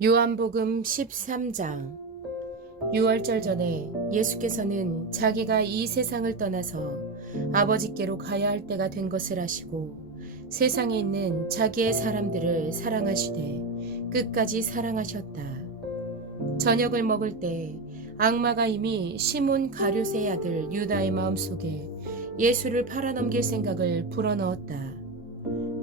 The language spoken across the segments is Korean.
요한복음 13장 6월절 전에 예수께서는 자기가 이 세상을 떠나서 아버지께로 가야 할 때가 된 것을 아시고 세상에 있는 자기의 사람들을 사랑하시되 끝까지 사랑하셨다. 저녁을 먹을 때 악마가 이미 시몬 가룟의 아들 유다의 마음속에 예수를 팔아넘길 생각을 불어넣었다.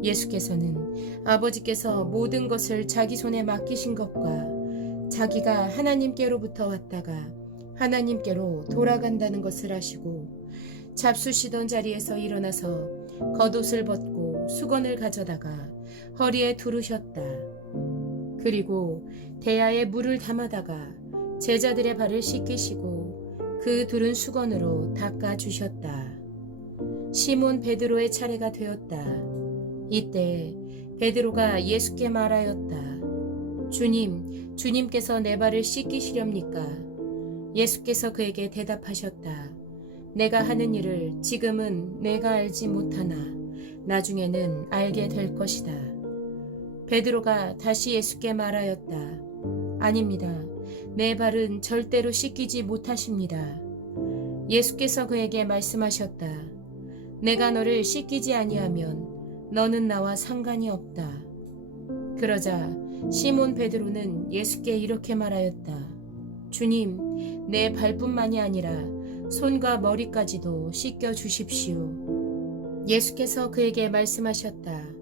예수께서는 아버지께서 모든 것을 자기 손에 맡기신 것과 자기가 하나님께로부터 왔다가 하나님께로 돌아간다는 것을 아시고 잡수시던 자리에서 일어나서 겉옷을 벗고 수건을 가져다가 허리에 두르셨다. 그리고 대야에 물을 담아다가 제자들의 발을 씻기시고 그 두른 수건으로 닦아 주셨다. 시몬 베드로의 차례가 되었다. 이때 베드로가 예수께 말하였다. 주님, 주님께서 내 발을 씻기시렵니까? 예수께서 그에게 대답하셨다. 내가 하는 일을 지금은 내가 알지 못하나 나중에는 알게 될 것이다. 베드로가 다시 예수께 말하였다. 아닙니다. 내 발은 절대로 씻기지 못하십니다. 예수께서 그에게 말씀하셨다. 내가 너를 씻기지 아니하면 너는 나와 상관이 없다. 그러자 시몬 베드로는 예수께 이렇게 말하였다. 주님, 내 발뿐만이 아니라 손과 머리까지도 씻겨 주십시오. 예수께서 그에게 말씀하셨다.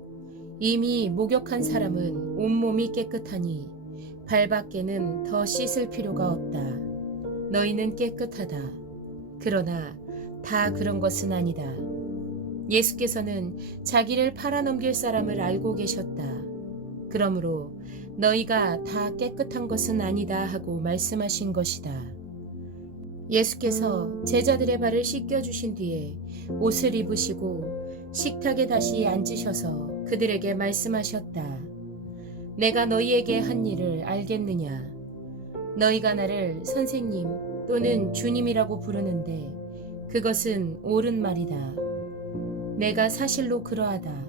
이미 목욕한 사람은 온몸이 깨끗하니 발 밖에는 더 씻을 필요가 없다. 너희는 깨끗하다. 그러나 다 그런 것은 아니다. 예수께서는 자기를 팔아넘길 사람을 알고 계셨다. 그러므로 너희가 다 깨끗한 것은 아니다 하고 말씀하신 것이다. 예수께서 제자들의 발을 씻겨주신 뒤에 옷을 입으시고 식탁에 다시 앉으셔서 그들에게 말씀하셨다. 내가 너희에게 한 일을 알겠느냐? 너희가 나를 선생님 또는 주님이라고 부르는데 그것은 옳은 말이다. 내가 사실로 그러하다.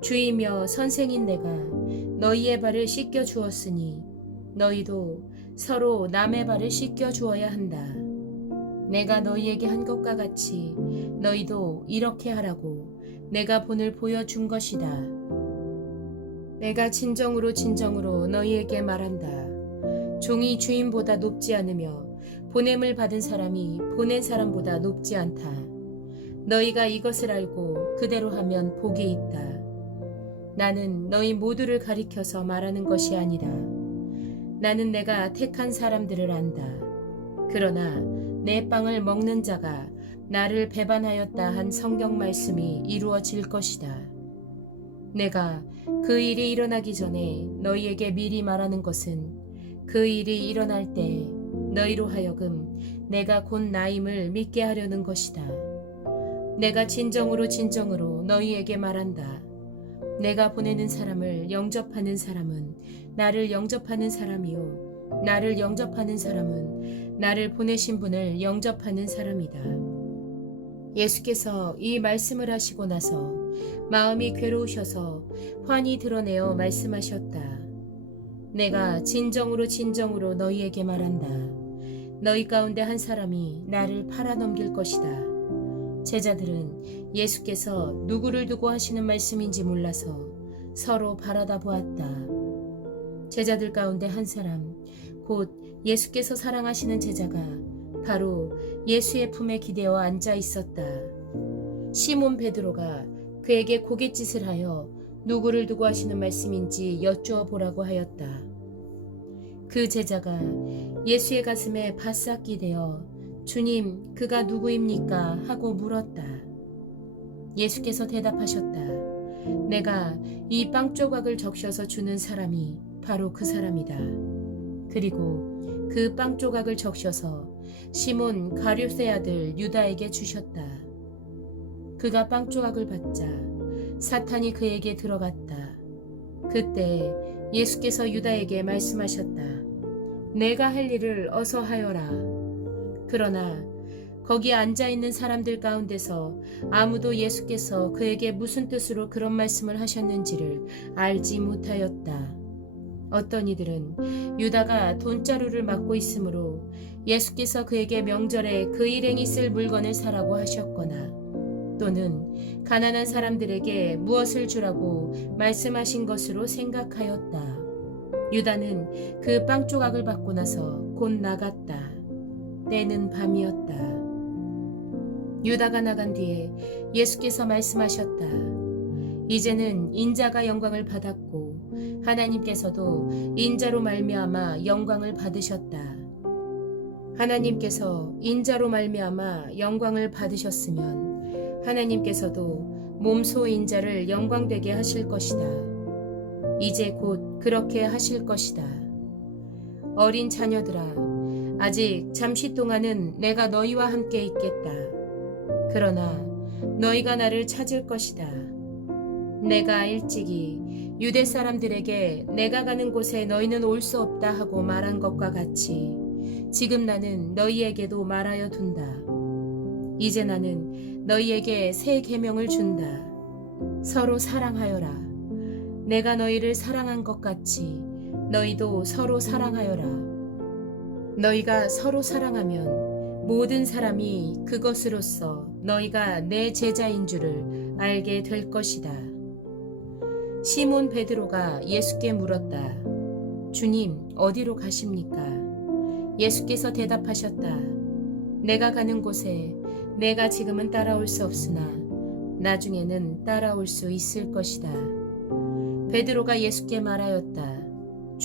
주이며 선생인 내가 너희의 발을 씻겨 주었으니 너희도 서로 남의 발을 씻겨 주어야 한다. 내가 너희에게 한 것과 같이 너희도 이렇게 하라고 내가 본을 보여준 것이다. 내가 진정으로 진정으로 너희에게 말한다. 종이 주인보다 높지 않으며 보냄을 받은 사람이 보낸 사람보다 높지 않다. 너희가 이것을 알고 그대로 하면 복이 있다. 나는 너희 모두를 가리켜서 말하는 것이 아니다. 나는 내가 택한 사람들을 안다. 그러나 내 빵을 먹는 자가 나를 배반하였다 한 성경 말씀이 이루어질 것이다. 내가 그 일이 일어나기 전에 너희에게 미리 말하는 것은 그 일이 일어날 때 너희로 하여금 내가 곧 나임을 믿게 하려는 것이다. 내가 진정으로 진정으로 너희에게 말한다. 내가 보내는 사람을 영접하는 사람은 나를 영접하는 사람이요. 나를 영접하는 사람은 나를 보내신 분을 영접하는 사람이다. 예수께서 이 말씀을 하시고 나서 마음이 괴로우셔서 환히 드러내어 말씀하셨다. 내가 진정으로 진정으로 너희에게 말한다. 너희 가운데 한 사람이 나를 팔아넘길 것이다. 제자들은 예수께서 누구를 두고 하시는 말씀인지 몰라서 서로 바라다 보았다. 제자들 가운데 한 사람, 곧 예수께서 사랑하시는 제자가 바로 예수의 품에 기대어 앉아 있었다. 시몬 베드로가 그에게 고갯짓을 하여 누구를 두고 하시는 말씀인지 여쭈어 보라고 하였다. 그 제자가 예수의 가슴에 바싹 기대어 주님, 그가 누구입니까? 하고 물었다. 예수께서 대답하셨다. 내가 이 빵 조각을 적셔서 주는 사람이 바로 그 사람이다. 그리고 그 빵 조각을 적셔서 시몬 가룟의 아들 유다에게 주셨다. 그가 빵 조각을 받자 사탄이 그에게 들어갔다. 그때 예수께서 유다에게 말씀하셨다. 내가 할 일을 어서 하여라. 그러나 거기 앉아 있는 사람들 가운데서 아무도 예수께서 그에게 무슨 뜻으로 그런 말씀을 하셨는지를 알지 못하였다. 어떤 이들은 유다가 돈자루를 맡고 있으므로 예수께서 그에게 명절에 그 일행이 쓸 물건을 사라고 하셨거나 또는 가난한 사람들에게 무엇을 주라고 말씀하신 것으로 생각하였다. 유다는 그 빵 조각을 받고 나서 곧 나갔다. 때는 밤이었다. 유다가 나간 뒤에 예수께서 말씀하셨다. 이제는 인자가 영광을 받았고 하나님께서도 인자로 말미암아 영광을 받으셨다. 하나님께서 인자로 말미암아 영광을 받으셨으면 하나님께서도 몸소 인자를 영광되게 하실 것이다. 이제 곧 그렇게 하실 것이다. 어린 자녀들아, 아직 잠시 동안은 내가 너희와 함께 있겠다. 그러나 너희가 나를 찾을 것이다. 내가 일찍이 유대 사람들에게 내가 가는 곳에 너희는 올 수 없다 하고 말한 것과 같이 지금 나는 너희에게도 말하여 둔다. 이제 나는 너희에게 새 계명을 준다. 서로 사랑하여라. 내가 너희를 사랑한 것 같이 너희도 서로 사랑하여라. 너희가 서로 사랑하면 모든 사람이 그것으로써 너희가 내 제자인 줄을 알게 될 것이다. 시몬 베드로가 예수께 물었다. 주님, 어디로 가십니까? 예수께서 대답하셨다. 내가 가는 곳에 내가 지금은 따라올 수 없으나 나중에는 따라올 수 있을 것이다. 베드로가 예수께 말하였다.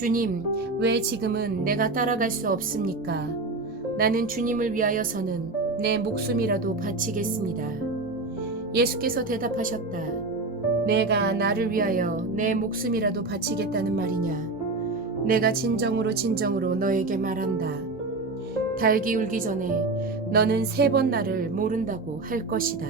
주님, 왜 지금은 내가 따라갈 수 없습니까? 나는 주님을 위하여서는 내 목숨이라도 바치겠습니다. 예수께서 대답하셨다. 내가 나를 위하여 내 목숨이라도 바치겠다는 말이냐? 내가 진정으로 진정으로 너에게 말한다. 달기 울기 전에 너는 세 번 나를 모른다고 할 것이다.